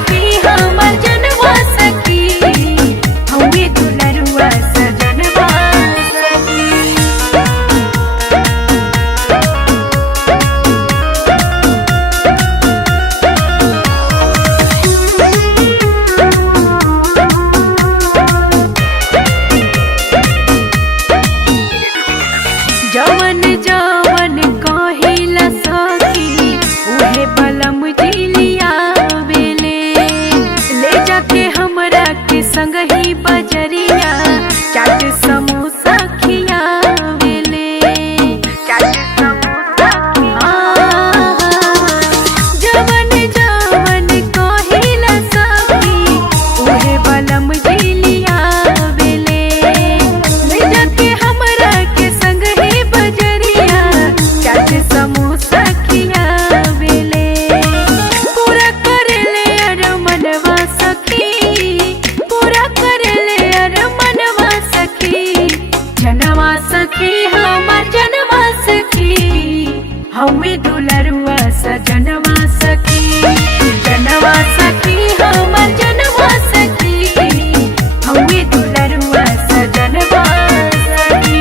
सखी हमर जनवा सखी हवे दुलरुआ सजनवा सखी। जवन जवन कहिला सखी उहे बलम जिलिया बेले ले जाके हमरा के संग ही बजरिया चाट समोसा खियावेले चाट समोसा जवन जवन कहिला सखी उहे बलम जिलिया बेले ले जाके हमरा के संग ही बजरिया चाट समोसा खियावेले पूरा करले अरमनवा सखी पूरा करले अरमनवा सखी जनवा सखी हमर जनवा सखी हवे दुलरुआ सजनवा सखी जनवा सखी हमर जनवा सखी हवे दुलरुआ सजनवा सखी।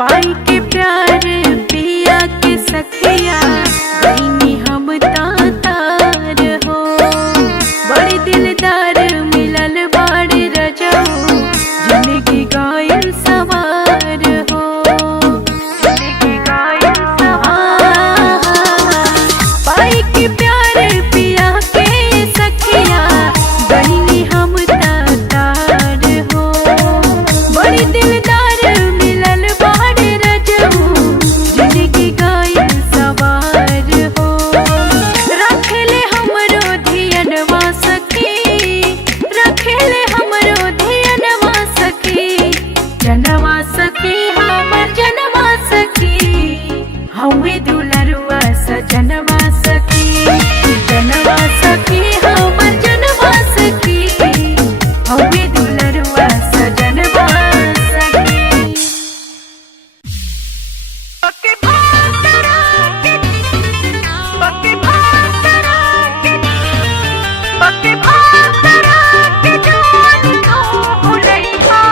पाई के प्यार पिया के सखिया गईनी हम तार हो बड़े दिलदार मिलल बाड़े रजो जिंदगी गायल सवार हो जिंदगी गायल सवार। पाई के प्यार पिया के सखिया गईनी हम तार हो बड़ी दिलदार मिलल बाड़े रजो जिंदगी गायल सवार हो रखेले हमरो धियनवा सखी रखेले हमरो धियनवा सखी जनवा सखी हमर जनवा सखी हवे दुलरुआ सजनवा सखी जनवा सखी हमर जनवा सखी हवे दुलरुआ सजनवा सखी। पक्के भातरा के पक्के भातरा के पक्के भातरा के जान तो Bhulaiyaa.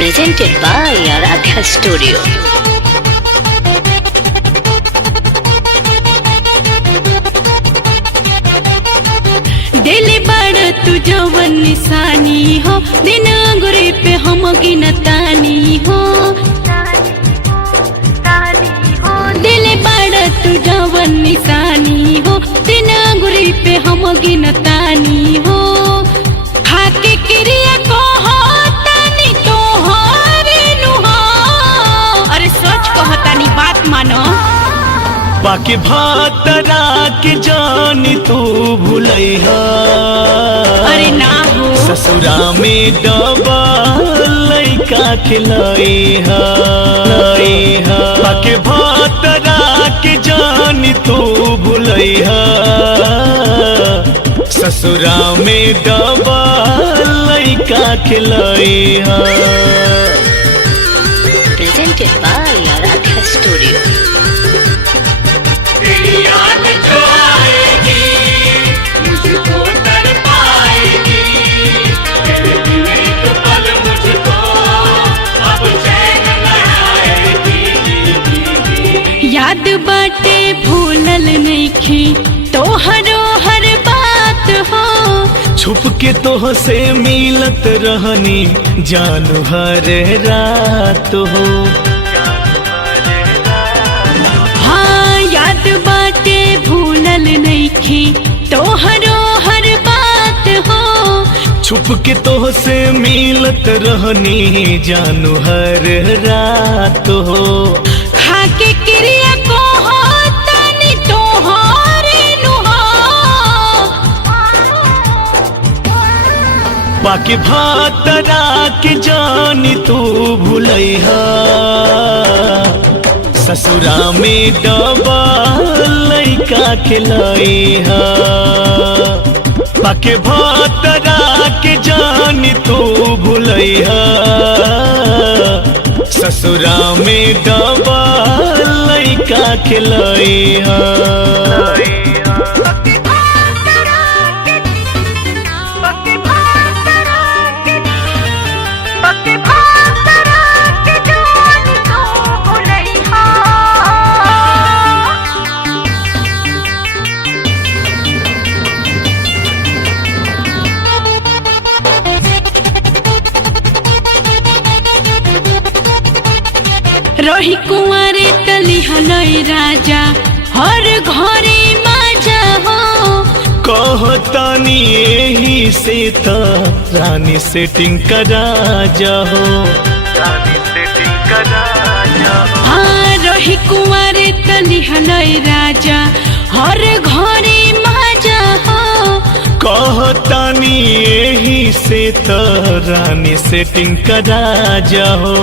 Presented by Aradhya Studio. दिल बड़ तू जवन निशानी हो दिन अंगुरी पे हम गिनतानी हो दिल बड़ तू जवन निशानी हो दिन अंगुरी पे हम गिनतानी हो खाके क्रिया को हो तानी तो हरे नुहा। अरे सच कहतानी बात मानो बाकी भातरा के जानी तू भूलैहा अरे ना हो ससुरा में डबा लैका खिलैहा बाकी भातरा के जानी तू भूलैहा ससुरा में डबा लैका खिलैहा। Presented by Aradhya Studio. याद जो आएगी मुझको तड़पाएगी एक पल मुझको अब चैन न आएगी। याद बाटे भूलल नइखी तोहरो हर बात हो छुप के तोह से मिलत रहनी जानू हर रात हो हाँ याद बाटे भूलल नइखी तोहरो हर बात हो छुप के तोह से मिलत रहनी जानू हर रात हो खाके क्रिया को हो तानी तोहरे नुहा। बाकी भातरा के जानी तू भूलैहा ससुरा में डबल लइका खिलैहा पाके भातरा के जानी तो भूलैहा ससुरा में डबल लइका खिलैहा रही कुंवारे तलिहलै राजा हर घरे माजा हो कहतानी यही से त रानी सेटिंग करा जाहो हाँ रही कुंवारे तलिहलै राजा हर घरे माजा हो कहतानी यही से त रानी सेटिंग करा जाहो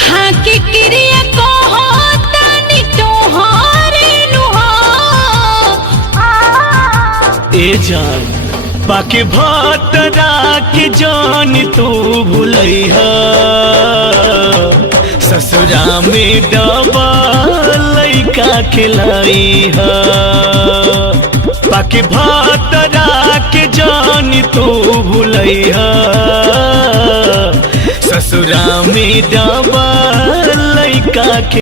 खाके क्रिया कहतानी तोहरे नुहा ए जान पाके भातरा के जान तू भूलैहा ससुरा में डबल लइका खिलैहा पाके भातरा के जान तू भूलैहा ससुरा में डबल लइका के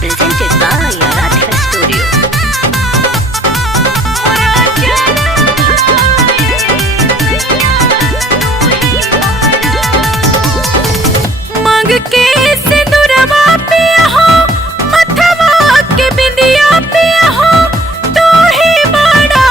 Presented by Aradhya Studio. मांग के सिंदूरवा पिया हो मथवा के बिंदिया पिया हो तू ही बड़ा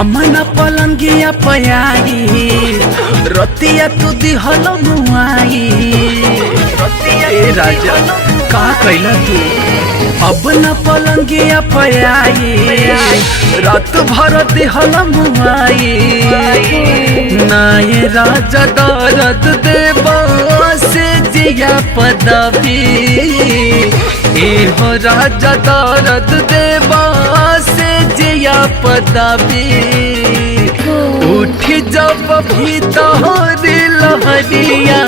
हमना पलंगिया पयाई रतिया तू दिहल मुआई ए राजा का कैला तू अब न पलंगिया पयाई रात भर दिहल मुआई नाये राजा दर्द देव से जिया पदवी ए हो राजा दर्द देव से जिया पदवी उठ जब भीतर लहरिया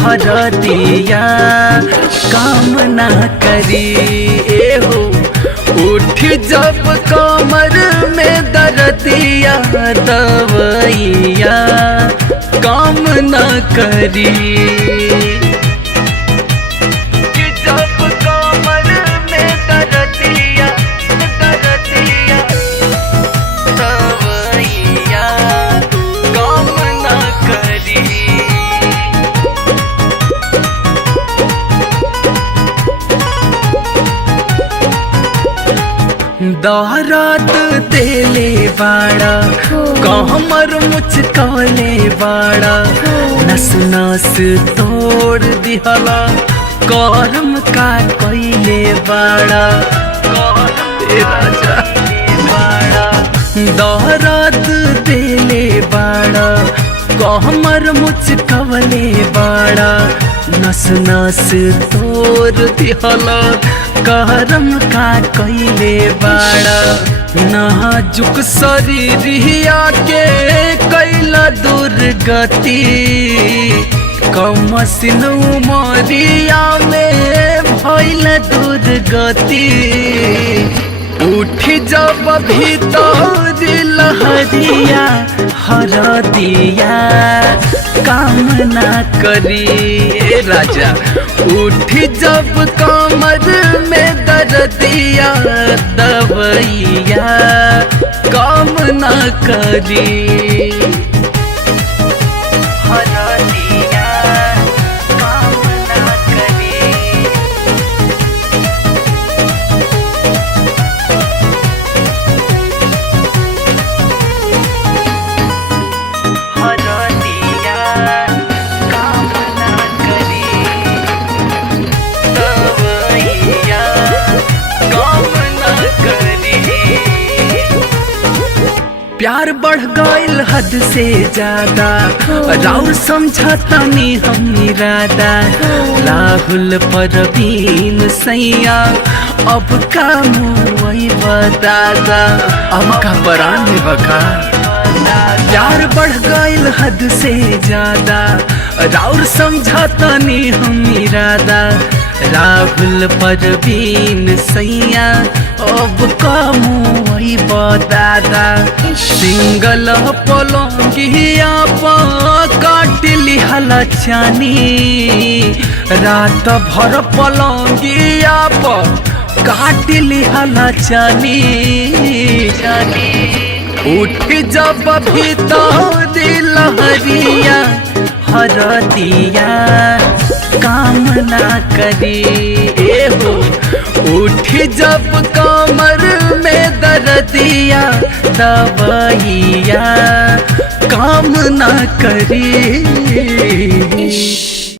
हरदिया काम ना करी ए हो उठ जब कमर में दर्दिया दवैया काम ना करी जब कमर में दर्दिया दवैया काम ना करी दौरात देले बाड़ा कहमर मुचकले बाड़ा नस नस तोड़ दिहला करम का कइले बाड़ा राजा दौरात देले बाड़ा कहमर मुचकले बाड़ा नस नस तोड़ दिहला करम का कइले बाड़ा नाजुक शरीरिया के कैला दुर्गति कमसिन उमरिया में भइल दुर्गति उठ जब भीतर लहरिया हरदिया काम ना करी ए राजा उठ जब कमर में दर्दिया दवैया काम ना करी हरदिया काम ना करी प्यार बढ़ गइल हद से ज्यादा राउर समझता नहीं हम इरादा राहुल परवीन सैया अब का मुई बतादा अब का परान में बका प्यार बढ़ गइल हद से ज्यादा राउर समझता नहीं हम इरादा राहुल परवीन सैया अब का मुई बतादा सिंगल पलंगिया काट लिहला चानी रात भर पलंगिया काट लिहला चानी उठ जब भीतर लहरिया हरदिया काम ना करी ए हो उठ जब कमर में दर्दिया दवैया काम ना करी।